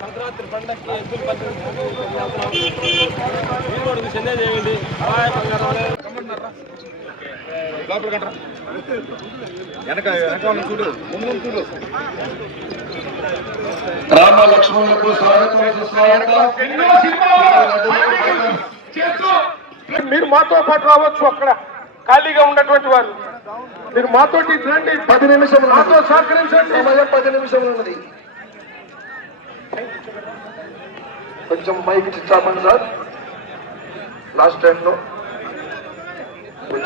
సంక్రాంతి పండక్కి ఎద్దులు మీరు చెందే చేయండి లోపల వెనక వెనక ఉన్న చూడు ముందు చూడు రామ లక్ష్మణులకు స్వాగతం మీరు మాతో పాటు రావచ్చు అక్కడ ఖాళీగా ఉన్నటువంటి వారు. మీరు మాతోటి రండి. పది నిమిషములు మాతో సహకరించండి. సమయం పది నిమిషములు ఉన్నది. కొంచెం మైక్ ఇచ్చామండి సార్. లాస్ట్ టైంలో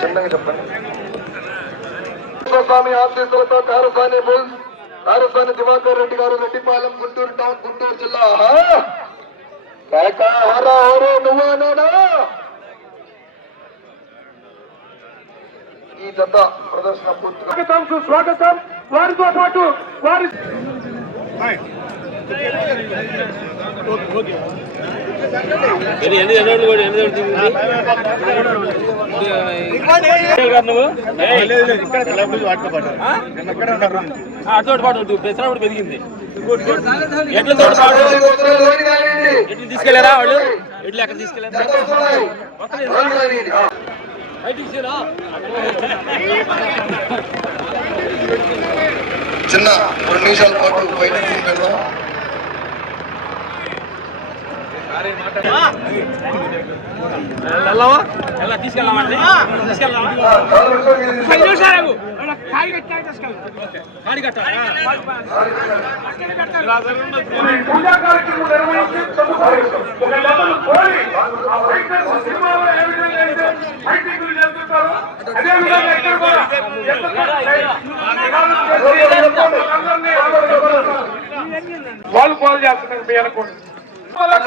చిన్నగా చెప్పండి. స్వామి ఆశీస్సులతో కారసాని బుల్స్ కారసాని దివాకర్ రెడ్డి గారు రెడ్డిపాలెం గుంటూరు టౌన్ గుంటూరు జిల్లా. నువ్వా నేనా? జత ప్రదర్శన పూర్తిగా స్వాగతం సుస్వాగతం వారితో పాటు వారి అటు పాటు పెసరాడు పెరిగింది ఎట్లా తీసుకెళ్ళారా వాళ్ళు ఎట్లు ఎక్కడ తీసుకెళ్ళారా బయట తీసుకెళ్ళా చిన్న రెండు నిమిషాల పాటు బయట పెడదాం తీసుకెళ్ళామండి? పూజా కార్యక్రమం నిర్వహించి ఇక్కడ కూడా. వాళ్ళు పాలు చేస్తున్నారు మీ అనుకోండి. మన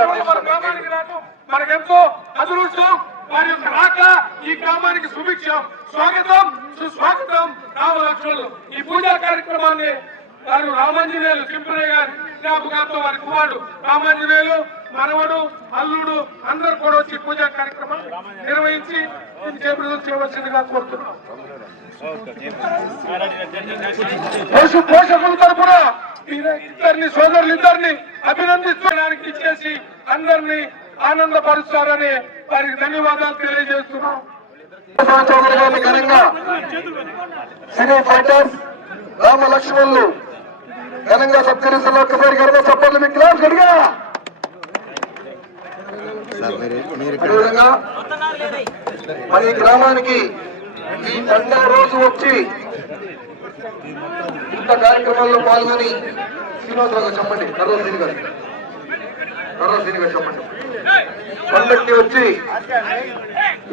గ్రామానికి రావడం మనకెంతో అదృష్టం. వారి యొక్క రాక ఈ గ్రామానికి సుభిక్షం. స్వాగతం సుస్వాగతం రామలక్ష్మణులు ఈ పూజా కార్యక్రమాన్ని వారు రామాంజనేయులు చింపరయ్య గారి జ్ఞాపకాలతో వారి కుమారుడు రామాంజనేయులు మనవడు అల్లుడు అందరూ కూడా వచ్చి పూజా కార్యక్రమం నిర్వహించి దీన్ని చేయవలసిందిగా కోరుతున్నాం. పశు పోషకుల తరఫున ఇద్దరిని సోదరులు ఇద్దరిని అభినందించడానికి ఇచ్చేసి అందరినీ ఆనందపరుస్తారని వారికి ధన్యవాదాలు తెలియజేస్తున్నాం. రామలక్ష్మణులు ఘనంగా సినీ ఫైటర్స్ రామ లక్ష్మణులు ఘనంగా సత్కరిస్తున్న ఒక్కసారి గర్భ సప్పట్లు మీ క్లాస్ గడిగా అదేవిధంగా మన గ్రామానికి ఈ పండుగ రోజు వచ్చి ఇంత కార్యక్రమాల్లో పాల్గొని శ్రీనివాసరావు గారు చెప్పండి. కర్ర శ్రీని గారు. కర్ర శ్రీని గారు చెప్పండి. పండక్కి వచ్చి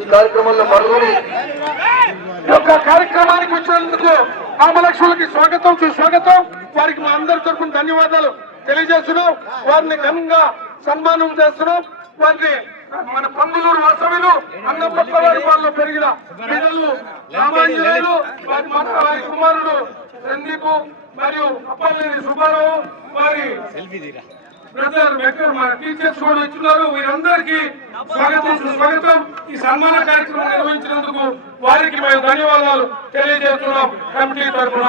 ఈ కార్యక్రమంలో పాల్గొని ఈ యొక్క కార్యక్రమానికి వచ్చినందుకు రామలక్ష్మణులకి స్వాగతం సుస్వాగతం. వారికి మా అందరి తరఫున ధన్యవాదాలు తెలియజేస్తున్నాం. వారిని ఘనంగా సన్మానం చేస్తున్నాం. వారిని మన పందులూరు వాసవిలు అన్నపట్ల వారి వాళ్ళు పెరిగిన బిడ్డలు రామాంజనేయులు వారి వారి కుమారుడు సందీపు మరియు అప్పలేని సుబ్బారావు వారి బ్రదర్ మన టీచర్స్ కూడా ఇచ్చున్నారు వీరందరికీ స్వాగతం ఈ సన్మాన కార్యక్రమం నిర్వహించినందుకు వారికి మేము ధన్యవాదాలు తెలియజేస్తున్నాం కమిటీ తరఫున.